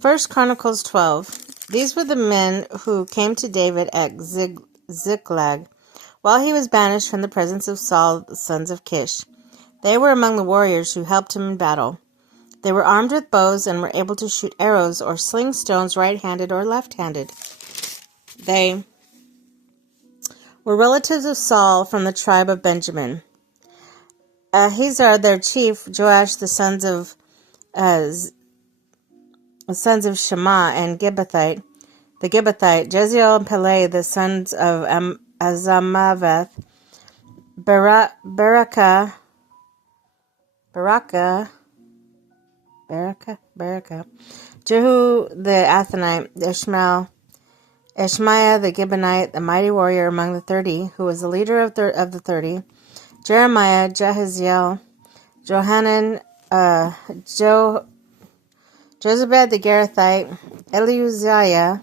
First Chronicles 12. These were the men who came to David at Ziklag, while he was banished from the presence of Saul, the sons of Kish. They were among the warriors who helped him in battle. They were armed with bows and were able to shoot arrows or sling stones right-handed or left-handed. They were relatives of Saul from the tribe of Benjamin. Ahiezer, their chief, Joash, the sons of Shema and the Gibbethite, Jeziel and Peleh, the sons of Azamaveth, Baraka, Jehu the Athonite, Ishmaiah the Gibeonite, the mighty warrior among the 30, who was the leader of the 30, Jeremiah, Jahaziel, Johanan, Jozabad the Gerathite, Eleuziah,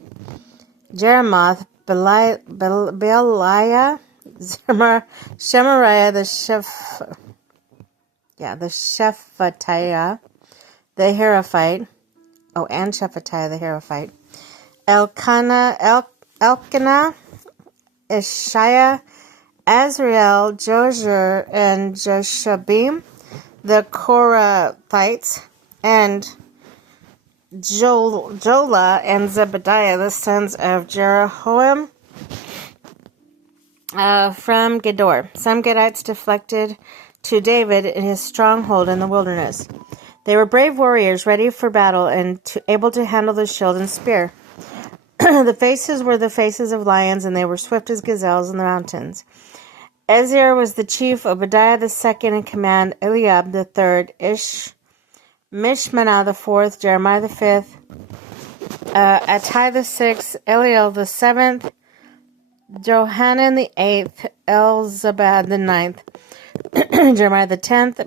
Jeremoth, Bealiah, Shemariah the Shephatiah, the Heraphite, and Shephatiah the Heraphite, Elkanah, Ishiah, Azrael, Jozer, and Joshabim, the Korathites, and Jola and Zebediah, the sons of Jeroham, from Gedor. Some Gadites defected to David in his stronghold in the wilderness. They were brave warriors, ready for battle and able to handle the shield and spear. The faces were the faces of lions, and they were swift as gazelles in the mountains. Ezer was the chief, Obadiah the second in command, Eliab the third, Mishmanah the fourth, Jeremiah the fifth, Attai the sixth, Eliel the seventh, Johanan the eighth, Elzabad the ninth, Jeremiah the 10th,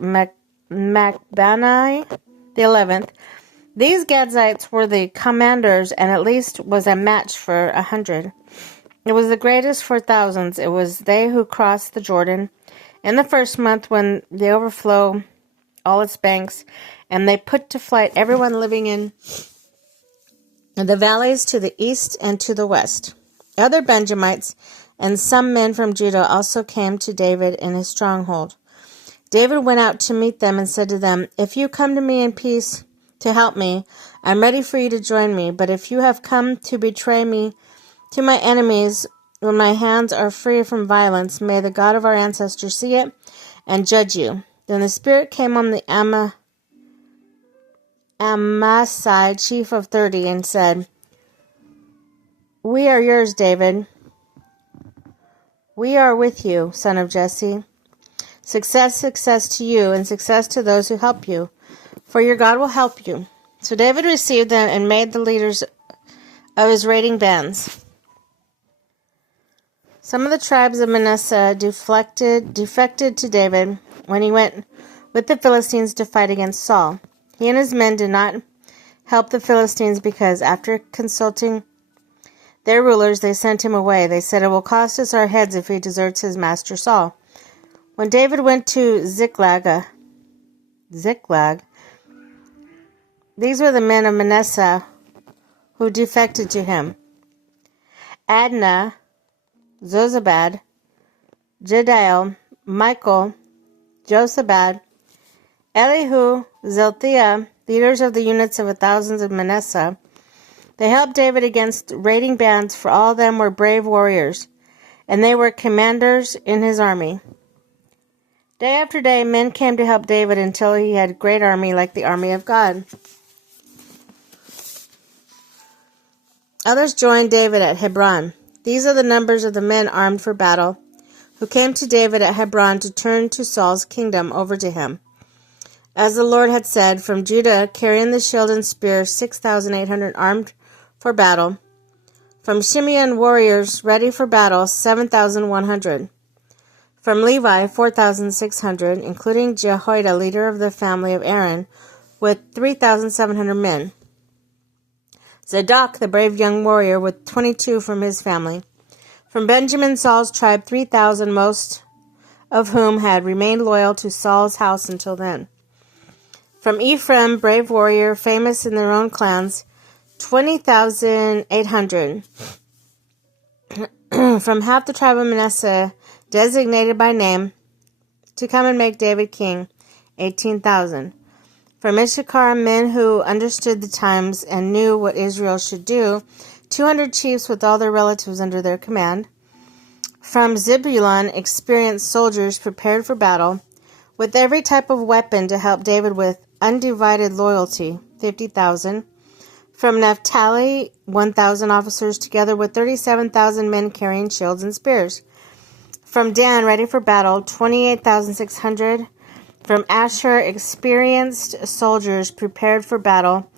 Macbanai the 11th. These Gadzites were the commanders, and at least was a match for 100. It was the greatest for thousands. It was they who crossed the Jordan in the first month when they overflow all its banks, and they put to flight everyone living in the valleys to the east and to the west. Other Benjamites and some men from Judah also came to David in his stronghold. David went out to meet them and said to them, "If you come to me in peace to help me, I'm ready for you to join me. But if you have come to betray me to my enemies when my hands are free from violence, may the God of our ancestors see it and judge you." Then the Spirit came on the Amasai, chief of 30, and said, "We are yours, David. We are with you, son of Jesse. Success, success to you, and success to those who help you, for your God will help you." So David received them and made the leaders of his raiding bands. Some of the tribes of Manasseh defected to David when he went with the Philistines to fight against Saul. He and his men did not help the Philistines because, after consulting their rulers, they sent him away. They said, "It will cost us our heads if he deserts his master Saul." When David went to Ziklag, these were the men of Manasseh who defected to him: Adnah, Zozabad, Jediel, Michael, Josabad, Elihu, Zelthiah, leaders of the units of 1,000 of Manasseh. They helped David against raiding bands, for all of them were brave warriors, and they were commanders in his army. Day after day, men came to help David until he had a great army like the army of God. Others joined David at Hebron. These are the numbers of the men armed for battle, who came to David at Hebron to turn to Saul's kingdom over to him. As the Lord had said, from Judah, carrying the shield and spear, 6,800 armed for battle. From Shimeon, warriors ready for battle, 7,100. From Levi, 4,600, including Jehoiada, leader of the family of Aaron, with 3,700 men. Zadok, the brave young warrior, with 22 from his family. From Benjamin, Saul's tribe, 3,000, most of whom had remained loyal to Saul's house until then. From Ephraim, brave warrior, famous in their own clans, 20,800. From half the tribe of Manasseh, designated by name, to come and make David king, 18,000. From Issachar, men who understood the times and knew what Israel should do, 200 chiefs with all their relatives under their command. From Zebulun, experienced soldiers prepared for battle, with every type of weapon to help David with undivided loyalty, 50,000. From Naphtali, 1,000 officers, together with 37,000 men carrying shields and spears. From Dan, ready for battle, 28,600. From Asher, experienced soldiers prepared for battle,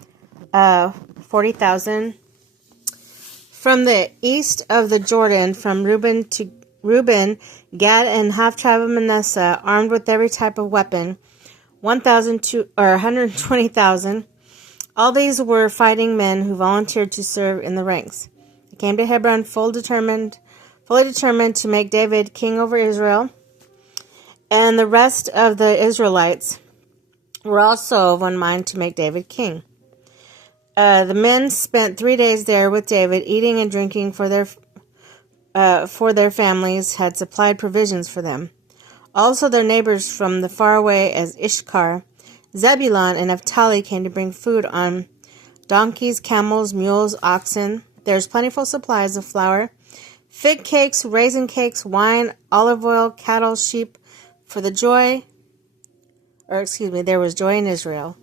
40,000. From the east of the Jordan, from Reuben, Gad, and half tribe of Manasseh, armed with every type of weapon, 120,000. All these were fighting men who volunteered to serve in the ranks. They came to Hebron fully determined to make David king over Israel. And the rest of the Israelites were also of one mind to make David king. The men spent 3 days there with David, eating and drinking, for their families had supplied provisions for them. Also their neighbors from the faraway as Issachar, Zebulun, and Naphtali came to bring food on donkeys, camels, mules, oxen. There's plentiful supplies of flour, fig cakes, raisin cakes, wine, olive oil, cattle, sheep, there was joy in Israel.